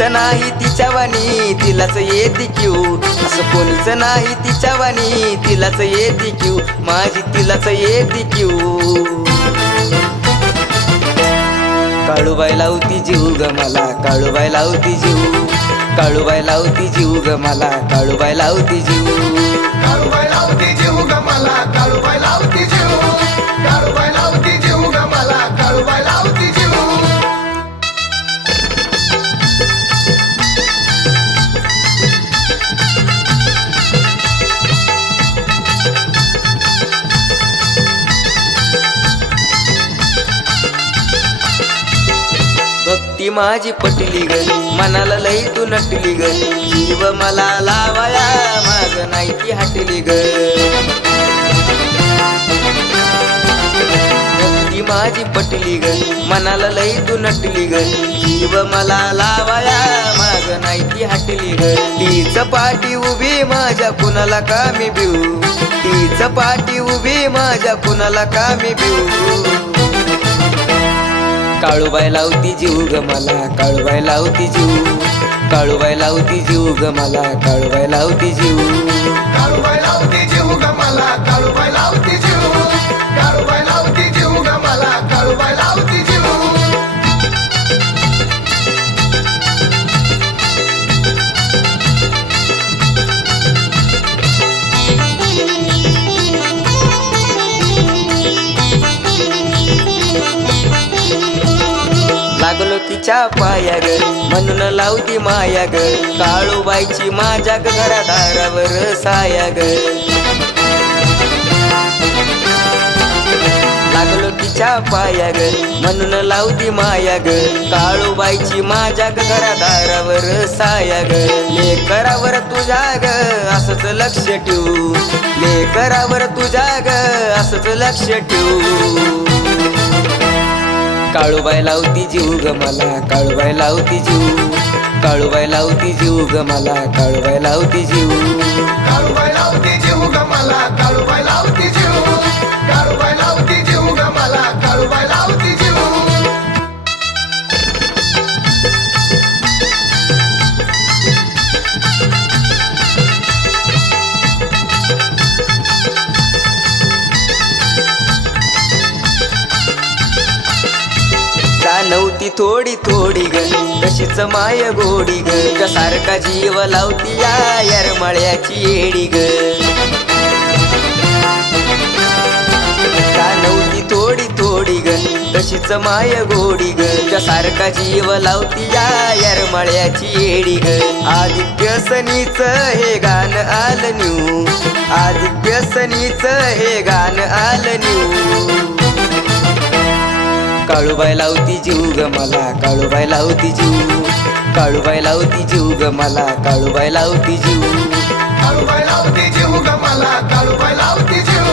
कोणीच नाही तिच्या वाणी तिलाच येते क्यू. असं कोणीच नाही तिच्या वाणी तिलाच येते क्यू. माझी तिलाच येते क्यू. काळूबाई लावती जीव ग मला काळूबाई लावती जीव. काळूबाई लावती जीव ग मला काळूबाई लावती जीव. काळूबाई लावती जीव ग मला काळूबाई लावती जीव. काळूबाई ती माझी पटली ग मनाला लई तू नटली ग जीव मला लावाया माग नाही ती हटली ग. ती माझी पटली ग मनाला लई तू नटली ग जीव मला लावाया माग नाही ती हटली ग. ती चपाटी उभी माझ्या कुणाला कामी भिऊ ती चपाटी उभी माझ्या कुणाला कामी भिऊ काळूबाई लावती जीव ग मला काळूबाई लावती जीव. काळूबाई लावती जीव ग मला काळूबाई लावती जीव. काळूबाई लावती जीव ग मला तिच्या पाया ग म्हणून लावती माया ग काळूबाईची माझ्या ग घरादारावर साया ग लागलो तिच्या पाया ग म्हणून लावती माया ग काळूबाईची माझ्या ग घरादारावर साया ग लेकरावर तुझ्या ग असंच लक्ष ठेवू. लेकरावर तुझ्या ग असंच लक्ष ठेवू. काळूबाई लावती जीव ग मला काळूबाई लावती जीव. काळूबाई लावती जीव ग मला काळूबाई लावती जीव. थोडी थोडी ग कशीच माय गोडी ग. सारखा जीव लावती या यरमळ्याची येडी ग. थोडी थोडी ग तशीच माय गोडी ग. सारखा जीव लावती या यरमळ्याची येडी ग. आदित्य सनीच हे गाणं आलं न्यू. आदित्य सनीच हे गाणं आलं न्यू. काळूबाई लावती जीव ग मला काळूबाई लावती जीव. काळूबाई लावती जीव ग मला काळूबाई लावती जीव. काळूबाई लावती जीव ग मला काळूबाई लावती जीव.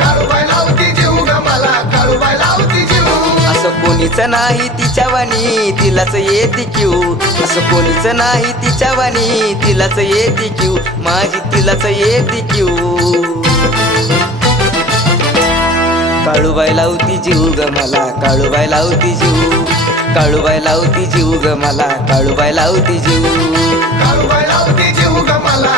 काळूबाई लावती जीव ग मला काळूबाई लावती जीव. असं कोणीच नाही तिच्या वाणी तिलाच येते क्यू. असं कोणीच नाही तिच्या वाणी तिलाच येते क्यू. माझी तिलाच येते क्यू. काळूबाई लावती जीव ग मला काळूबाई लावती जीव. काळूबाई लावती जीव ग मला काळूबाई लावती जीव. काळूबाई लावती जीव ग मला